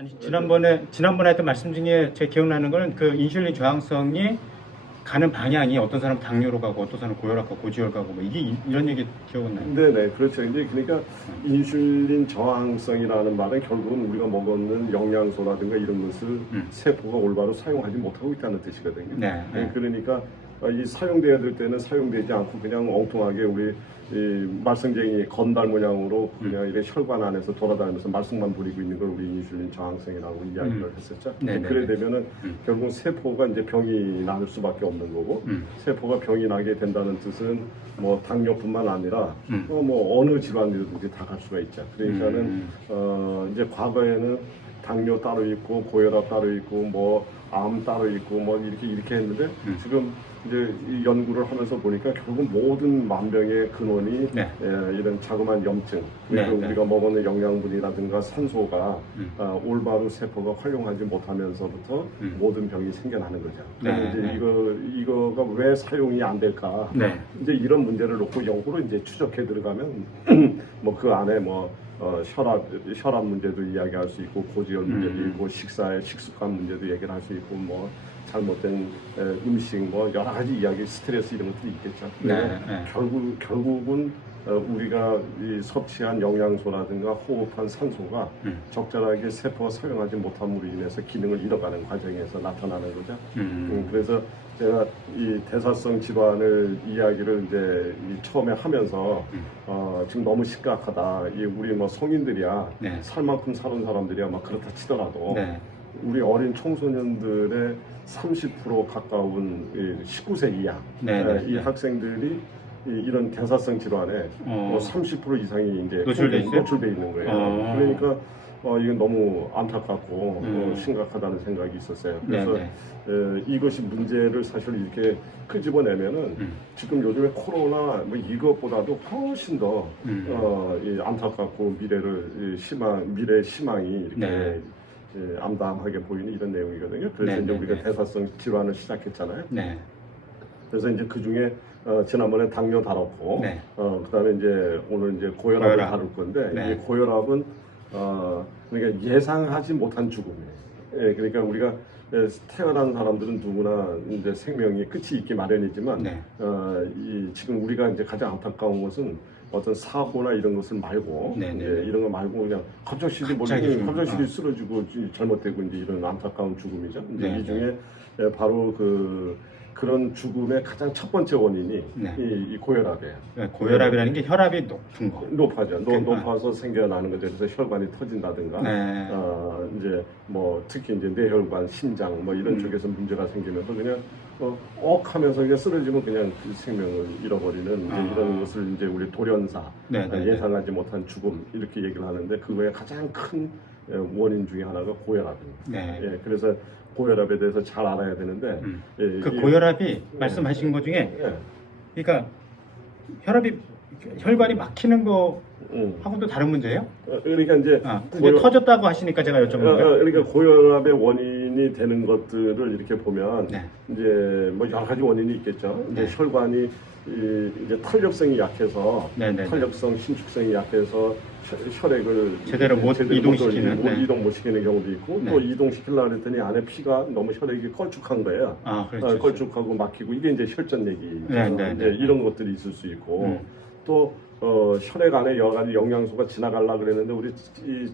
아니 지난번에 했던 말씀 중에 제 기억나는 거는 그 인슐린 저항성이 가는 방향이 어떤 사람은 당뇨로 가고 어떤 사람은 고혈압 가고 고지혈 가고 뭐 이게 이런 얘기 기억은 나요. 네네, 그렇죠. 이제 그러니까 인슐린 저항성이라는 말은 결국은 우리가 먹는 영양소라든가 이런 것을 세포가 올바로 사용하지 못하고 있다는 뜻이거든요. 네, 네. 그러니까 이 사용돼야 될 때는 사용되지 않고 그냥 엉뚱하게 우리 이 말썽쟁이 건달 모양으로 그냥 이렇게 혈관 안에서 돌아다니면서 말썽만 부리고 있는 걸 우리 인슐린 저항성이라고 이야기를 했었죠. 네, 그래 네, 되면은 결국 세포가 이제 병이 날 수밖에 없는 거고 세포가 병이 나게 된다는 뜻은 뭐 당뇨뿐만 아니라 뭐 어느 질환이든지 다 갈 수가 있죠. 그러니까는 이제 과거에는 당뇨 따로 있고 고혈압 따로 있고 뭐 암 따로 있고 뭐 이렇게 했는데 지금 이제 이 연구를 하면서 보니까 결국 모든 만병의 근원이 네. 이런 자그마한 염증, 네, 그리고 네. 우리가 먹는 영양분이라든가 산소가 올바로 세포가 활용하지 못하면서부터 모든 병이 생겨나는 거죠. 네, 그래서 이제 네. 이거가 왜 사용이 안 될까? 네. 이제 이런 문제를 놓고 연구로 이제 추적해 들어가면 뭐 그 안에 뭐 혈압 문제도 이야기할 수 있고 고지혈 문제도 있고 식사의 식습관 문제도 얘기를 할 수 있고 뭐 잘못된 음식 뭐 여러 가지 이야기 스트레스 이런 것들이 있겠죠. 네, 네. 결국은 우리가 이 섭취한 영양소라든가 호흡한 산소가 적절하게 세포가 사용하지 못함으로 인해서 기능을 잃어가는 과정에서 나타나는 거죠. 그래서 제가 이 대사성 질환을 이야기를 이제 처음에 하면서 지금 너무 심각하다. 이 우리 뭐 성인들이야 네. 살 만큼 사는 사람들이야 막 그렇다 치더라도 네. 우리 어린 청소년들의 30% 가까운 19세 이하 네, 네, 이 네. 학생들이 이런 대사성 질환에 30% 이상이 이제 노출돼 있어요? 노출돼 있는 거예요. 그러니까 이건 너무 안타깝고 심각하다는 생각이 있었어요. 그래서 네, 이것이 문제를 사실 이렇게 끄집어내면은 지금 요즘에 코로나 뭐 이것보다도 훨씬 더 이 안타깝고 미래의 희망이 이렇게 네. 암담하게 보이는 이런 내용이거든요. 그래서 네, 이제 네, 우리가 네. 대사성 질환을 시작했잖아요. 네. 그래서 이제 그 중에 지난번에 당뇨 다뤘고, 네. 그다음에 이제 오늘 이제 고혈압을 고혈압. 다룰 건데 네. 이 고혈압은 그러니까 예상하지 못한 죽음이에요. 예, 그러니까 우리가 태어난 사람들은 누구나 이제 생명이 끝이 있기 마련이지만 네. 지금 우리가 이제 가장 안타까운 것은 어떤 사고나 이런 것을 말고 네, 네, 이제 네. 이런 거 말고 그냥 갑자기 죽는, 쓰러지고 잘못되고 이제 이런 안타까운 죽음이죠. 이제 네, 이 중에 바로 그런 죽음의 가장 첫 번째 원인이 네. 이 고혈압이에요. 네. 고혈압이라는 게 혈압이 높은 거. 높아져. 그러니까. 높아서 생겨나는 거죠. 그래서 혈관이 터진다든가, 네. 이제 뭐 특히 이제 뇌혈관, 심장 뭐 이런 쪽에서 문제가 생기면서 그냥 하면서 그냥 쓰러지면 그냥 그 생명을 잃어버리는 이제 이런 것을 이제 우리 돌연사, 네, 네, 네. 예상하지 못한 죽음 이렇게 얘기를 하는데 그거의 가장 큰 원인 중에 하나가 고혈압입니다. 네. 예, 그래서 고혈압에 대해서 잘 알아야 되는데 그 고혈압이 말씀하신 것 중에 그러니까 혈관이 막히는 거 하고도 다른 문제예요? 그러니까 이제 그게 터졌다고 하시니까 제가 여쭤본 거예요. 그러니까 고혈압의 원인이 되는 것들을 이렇게 보면 네. 이제 뭐 여러 가지 원인이 있겠죠. 네. 이제 혈관이 이제 탄력성이 약해서 네, 네, 네. 탄력성, 신축성이 약해서 혈액을 제대로 못 이동시키는, 네. 이동 못 시키는 경우도 있고 네. 또 이동시키려고 했더니 안에 피가 너무 혈액이 걸쭉한 거예요. 그렇죠. 걸쭉하고 막히고 이게 이제 혈전 얘기. 네, 네, 네. 이런 것들이 있을 수 있고 또 혈액 안에 여러 가지 영양소가 지나가려고 그랬는데 우리 이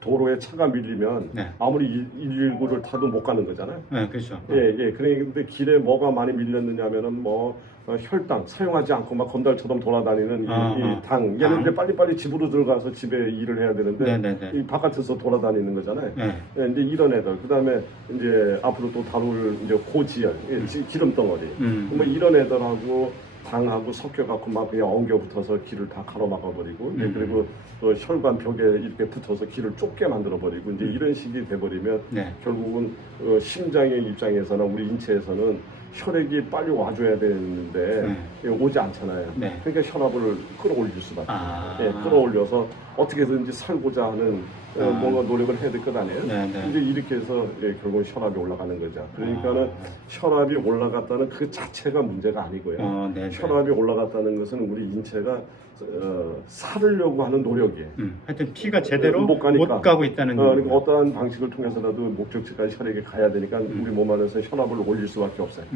도로에 차가 밀리면 네. 아무리 119를 타도 못 가는 거잖아요. 네, 그렇죠. 예. 그런데 길에 뭐가 많이 밀렸느냐면은 뭐 혈당 사용하지 않고 막 건달처럼 돌아다니는 이 당. 얘는 이제 빨리빨리 집으로 들어가서 집에 일을 해야 되는데 네네네. 이 바깥에서 돌아다니는 거잖아요. 네. 예, 이제 이런 애들. 그다음에 이제 앞으로 또 다룰 이제 고지혈, 기름 덩어리. 뭐 이런 애들하고 당하고 섞여갖고 막 그냥 엉겨붙어서 길을 다 가로막아버리고 그리고 또 혈관 벽에 이렇게 붙어서 길을 좁게 만들어버리고 이제 이런 식이 돼버리면 네. 결국은 심장의 입장에서나 우리 인체에서는 혈액이 빨리 와줘야 되는데 오지 않잖아요. 네. 그러니까 혈압을 끌어올릴 수밖에. 아. 끌어올려서 어떻게든지 살고자 하는 뭔가 노력을 해야 될 것 아니에요. 네, 네. 이제 이렇게 해서 결국 혈압이 올라가는 거죠. 그러니까는 혈압이 올라갔다는 그 자체가 문제가 아니고요. 네, 네. 혈압이 올라갔다는 것은 우리 인체가 살으려고 하는 노력이에요. 하여튼 피가 제대로 못 가니까. 못 가고 있다는 그러니까 거예요. 어떠한 방식을 통해서라도 목적지까지 혈액이 가야 되니까 우리 몸 안에서 혈압을 올릴 수밖에 없어요.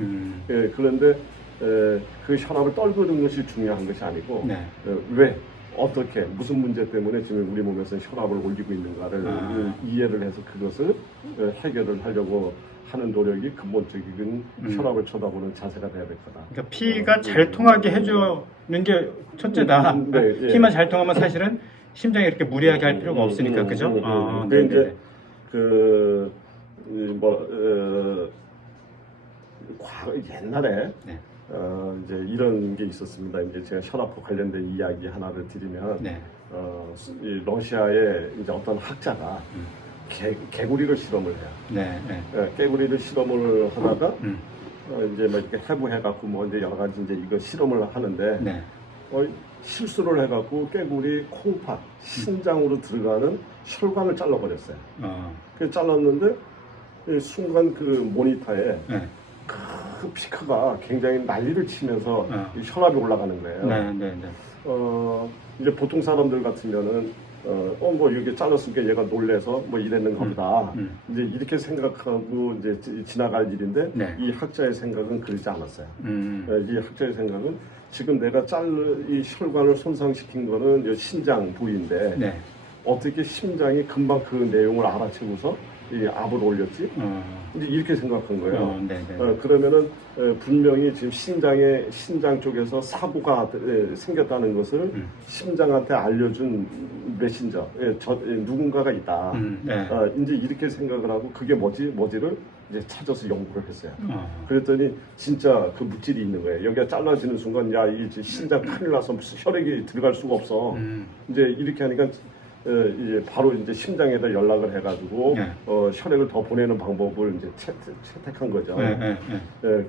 예, 그런데 그 혈압을 떨구는 것이 중요한 것이 아니고 네. 왜 어떻게 무슨 문제 때문에 지금 우리 몸에서 혈압을 올리고 있는가를 이해를 해서 그것을 해결을 하려고 하는 노력이 근본적인 혈압을 쳐다보는 자세가 돼야 될 거다. 그러니까 피가 잘 통하게 해주는 게 첫째다. 네, 예. 피만 잘 통하면 사실은 심장이 이렇게 무리하게 할 필요가 없으니까 그죠? 그 이제 옛날에 네. 이제 이런 게 있었습니다. 이제 제가 혈압과 관련된 이야기 하나를 드리면 네. 이 러시아의 이제 어떤 학자가 개구리를 실험을 해요. 네. 네. 개구리를 실험을 하다가 이제 뭐 이렇게 해부해갖고 뭐 이제 여러 가지 이제 이거 실험을 하는데 네. 실수를 해갖고 개구리 콩팥 신장으로 들어가는 혈관을 잘라버렸어요. 그 잘랐는데 순간 그 모니터에 네. 그 피크가 굉장히 난리를 치면서 이 혈압이 올라가는 거예요. 네. 네. 네. 이제 보통 사람들 같으면은 뭐 이렇게 잘랐으니까 얘가 놀래서 뭐 이랬는 겁니다. 이제 이렇게 생각하고 이제 지나갈 일인데 네. 이 학자의 생각은 그러지 않았어요. 이 학자의 생각은 지금 내가 이 혈관을 손상시킨 거는 이 신장 부위인데 네. 어떻게 심장이 금방 그 내용을 알아채고서 이 압을 올렸지? 이제 이렇게 생각한 거예요. 네, 네. 그러면은 분명히 지금 신장 쪽에서 사고가 생겼다는 것을 심장한테 알려준 메신저, 누군가가 있다. 네. 이제 이렇게 생각을 하고 그게 뭐지를 이제 찾아서 연구를 했어요. 그랬더니 진짜 그 물질이 있는 거예요. 여기가 잘라지는 순간 야, 이 신장 큰일 나서 무슨 혈액이 들어갈 수가 없어. 이제 이렇게 하니까 이제 바로 이제 심장에다 연락을 해가지고 네. 혈액을 더 보내는 방법을 이제 채택한 거죠. 네.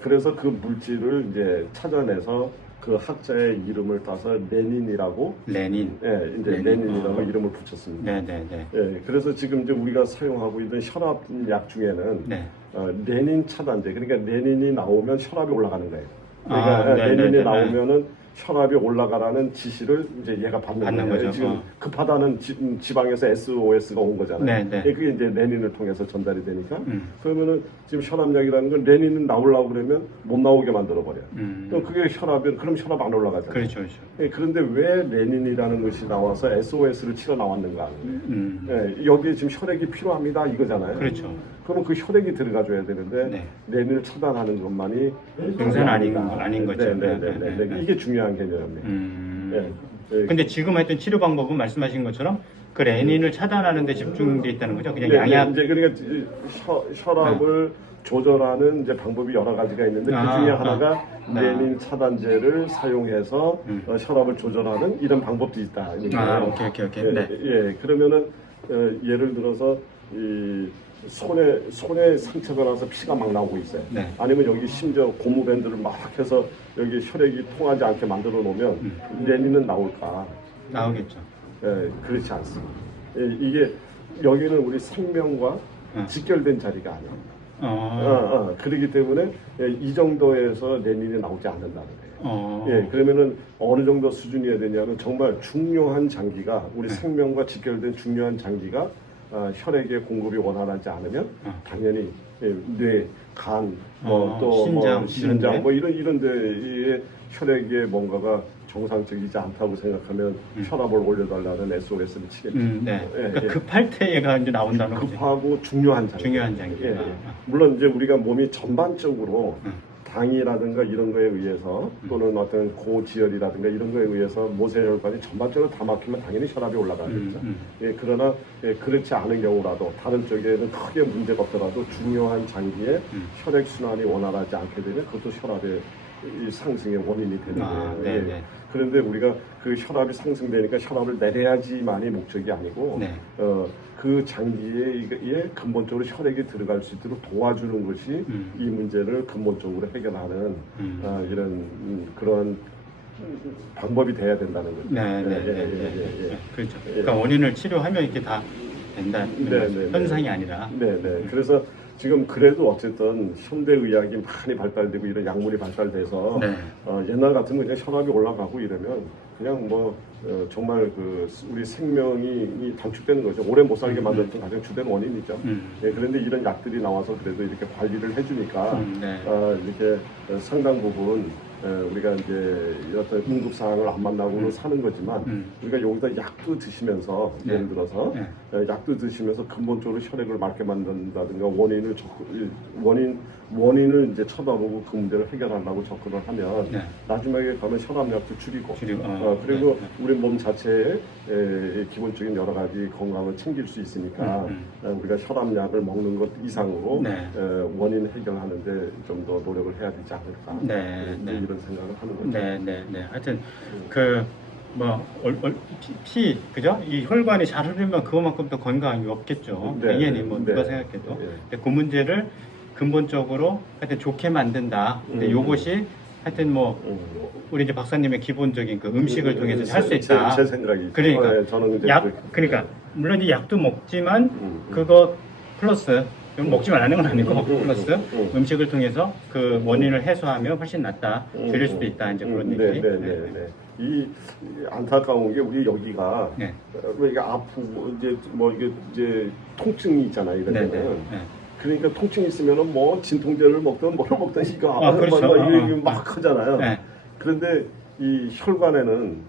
그래서 그 물질을 이제 찾아내서 그 학자의 이름을 따서 레닌이라고, 레닌. 이제 레닌이라고 이름을 붙였습니다. 네. 그래서 지금 이제 우리가 사용하고 있는 혈압약 중에는 네. 레닌 차단제, 그러니까 레닌이 나오면 혈압이 올라가는 거예요. 그러니까 네. 레닌이 나오면은 혈압이 올라가라는 지시를 이제 얘가 받는 거예요. 거죠. 지금 급하다는 지방에서 SOS가 온 거잖아요. 네. 그게 이제 레닌을 통해서 전달이 되니까 그러면은 지금 혈압약이라는 건 레닌은 나오려고 그러면 못 나오게 만들어 버려요. 그럼 그게 그럼 혈압 안 올라가잖아요. 그렇죠. 그런데 왜 레닌이라는 것이 나와서 SOS를 치러 나왔는가? 여기에 지금 혈액이 필요합니다 이거잖아요. 그렇죠. 그러면 그 혈액이 들어가줘야 되는데 네. 레닌을 차단하는 것만이 용서는 아닌 거죠. 네. 이게 중요한 개념이에요. 근데 지금 하여튼 치료 방법은 말씀하신 것처럼 그 레닌을 차단하는 데 집중돼 있다는 거죠. 그냥 네, 양약. 이제 그러니까 혈압을 조절하는 이제 방법이 여러 가지가 있는데 그 중에 하나가 레닌 차단제를 사용해서 혈압을 조절하는 이런 방법도 있다. 오케이. 네. 그러면은 예를 들어서 이 손에 상처가 나서 피가 막 나오고 있어요. 네. 아니면 여기 심지어 고무밴드를 막 해서 여기 혈액이 통하지 않게 만들어 놓으면 레닌은 나올까? 나오겠죠. 그렇지 않습니다. 이게 여기는 우리 생명과 직결된 자리가 아니에요. 그렇기 때문에 이 정도에서 레닌이 나오지 않는다는 거예요. 그러면은 어느 정도 수준이어야 되냐면 정말 중요한 장기가 우리 생명과 직결된 중요한 장기가 혈액의 공급이 원활하지 않으면 당연히 뇌, 간, 또 심장, 뭐 이런 데에 혈액의 뭔가가 정상적이지 않다고 생각하면 혈압을 올려달라는 SOS를 치겠죠. 그러니까 급할 때 얘가 이제 나온다는 거죠. 급하고 중요한 장기. 물론 이제 우리가 몸이 전반적으로 당이라든가 이런 거에 의해서 또는 어떤 고지혈이라든가 이런 거에 의해서 모세혈관이 전반적으로 다 막히면 당연히 혈압이 올라가겠죠. 그러나 그렇지 않은 경우라도 다른 쪽에는 크게 문제가 없더라도 중요한 장기에 혈액 순환이 원활하지 않게 되면 그것도 혈압의 상승의 원인이 되는 거예요. 그런데 우리가 그 혈압이 상승되니까 혈압을 내려야지만이 목적이 아니고 그 장기에 근본적으로 혈액이 들어갈 수 있도록 도와주는 것이 이 문제를 근본적으로 해결하는 이런 그런 방법이 돼야 된다는 거죠. 그렇죠. 그러니까 원인을 치료하면 이렇게 다 된다는 네, 네, 현상이 아니라. 네네. 그래서 지금 그래도 어쨌든 현대의학이 많이 발달되고 이런 약물이 발달돼서 네. 옛날 같은 그냥 혈압이 올라가고 이러면 그냥 뭐 정말 그 우리 생명이 단축되는 거죠. 오래 못 살게 만들었던 가장 주된 원인이죠. 예, 그런데 이런 약들이 나와서 그래도 이렇게 관리를 해주니까 네. 이렇게 상당 부분 우리가 이제 어떤 응급 상황을 안 만나고는 사는 거지만 우리가 여기다 약도 드시면서 네. 예를 들어서 네. 약도 드시면서 근본적으로 혈액을 맑게 만든다든가 원인을 이제 쳐다보고 그 문제를 해결하려고 접근을 하면 네. 나중에 가면 혈압약도 줄이고 그리고 네. 우리 몸 자체에 기본적인 여러 가지 건강을 챙길 수 있으니까 우리가 혈압약을 먹는 것 이상으로 네. 원인 해결하는데 좀 더 노력을 해야 되지 않을까 네. 이제 이런 생각을 하는 거죠. 네. 하여튼 그죠? 이 혈관이 잘 흐르면 그것만큼 더 건강이 없겠죠. 네, 당연히 뭐 네, 누가 네. 생각해도. 네. 근데 그 문제를 근본적으로 하여튼 좋게 만든다. 근데 요것이 하여튼 뭐 우리 이제 박사님의 기본적인 그 음식을 통해서 할 수 있다. 제 생각이죠. 그러니까 저는 이제 그러니까 물론 이 약도 먹지만 그거 플러스 먹지만 않는 건 아니고 플러스 음식을 통해서 그 원인을 해소하면 훨씬 낫다. 줄일 수도 있다. 이제 그런 얘기. 네. 이 안타까운 게 우리 여기가 네. 이게 아프고 이제 통증이 있잖아요. 이런 데는. 네. 그러니까 통증이 있으면은 뭐 진통제를 먹든 뭐를 먹든 이거 그렇죠. 이게 막 하잖아요. 네. 그런데 이 혈관에는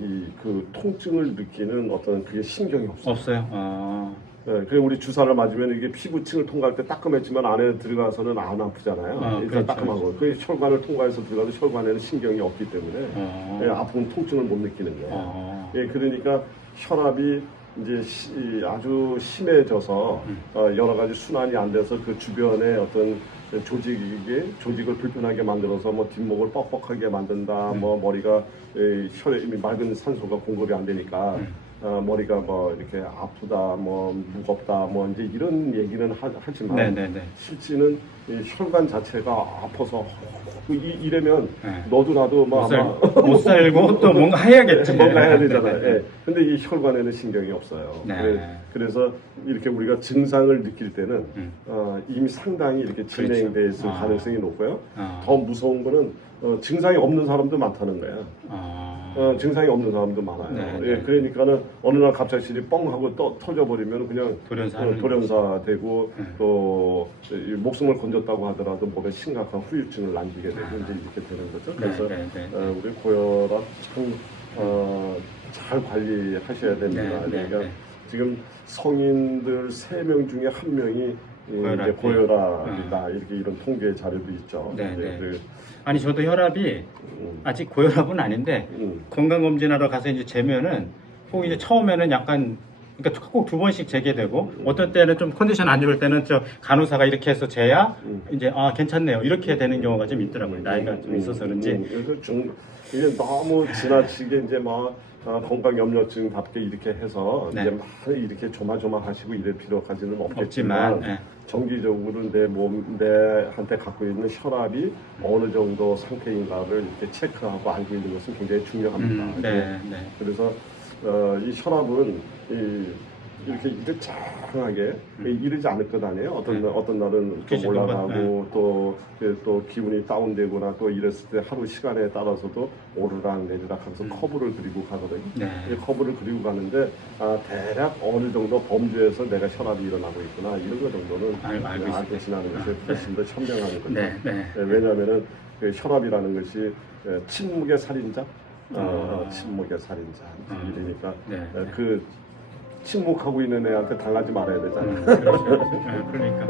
이 그 통증을 느끼는 어떤 그게 신경이 없어요. 없어요. 네, 그리고 우리 주사를 맞으면 이게 피부층을 통과할 때 따끔했지만 안에 들어가서는 안 아프잖아요. 일단 그렇죠. 따끔한 거. 그 혈관을 통과해서 들어가도 혈관에는 신경이 없기 때문에 아픈 통증을 못 느끼는 거예요. 예, 그러니까 혈압이 이제 아주 심해져서 여러 가지 순환이 안 돼서 그 주변에 어떤 조직을 불편하게 만들어서 뭐 뒷목을 뻑뻑하게 만든다. 뭐 머리가 혈에 이미 맑은 산소가 공급이 안 되니까 머리가 뭐 이렇게 아프다, 뭐 무겁다, 뭐 이제 이런 얘기는 하지만 실제는 이 혈관 자체가 아파서 이러면 너도 나도 못 살고 또 뭔가 해야겠지. 뭔가 해야 되잖아요. 예. 근데 이 혈관에는 신경이 없어요. 네. 그래서 이렇게 우리가 증상을 느낄 때는 이미 상당히 이렇게 진행돼 있을 가능성이 높고요. 더 무서운 거는 증상이 없는 사람도 많다는 거예요. 증상이 없는 사람도 많아요. 예, 그러니까는 어느 날 갑자기 뻥 하고 터져버리면 그냥 돌연사 되고 또 목숨을 건졌다고 하더라도 몸에 심각한 후유증을 남기게 되고 이제 이렇게 되는 거죠. 그래서 우리 고혈압 참 잘 관리하셔야 됩니다. 그러니까 지금 성인들 3명 중에 1명이 이제 고혈압이다 이렇게 이런 통계 자료도 있죠. 아니 저도 혈압이 아직 고혈압은 아닌데 건강검진하러 가서 이제 재면은 꼭 이제 처음에는 약간 그러니까 꼭 2번씩 재게 되고 어떤 때는 좀 컨디션 안 좋을 때는 저 간호사가 이렇게 해서 재야 이제 괜찮네요 이렇게 되는 경우가 좀 있더라고요. 나이가 좀 있어서 그런지. 그래서 이게 너무 지나치게 이제 건강 염려증답게 이렇게 해서 이제 막 이렇게 조마조마하시고 이럴 필요까지는 없겠지만 정기적으로 내한테 갖고 있는 혈압이 어느 정도 상태인가를 이렇게 체크하고 알고 있는 것은 굉장히 중요합니다. 그래서 이 혈압은 이렇게 일정하게 이르지 않을 것 아니에요. 어떤 날은 좀 올라가고 또 기분이 다운되거나 또 이랬을 때 하루 시간에 따라서도 오르락 내리락 하면서 커브를 그리고 가거든요. 커브를 그리고 가는데 대략 어느 정도 범주에서 내가 혈압이 일어나고 있구나 이런 거 정도는 알고 지나는 것이 훨씬 더 현명한 거죠. 왜냐하면은 그 혈압이라는 것이 침묵의 살인자, 침묵의 살인자 이러니까 그 침묵하고 있는 애한테 당하지 말아야 되잖아요. 그러니까.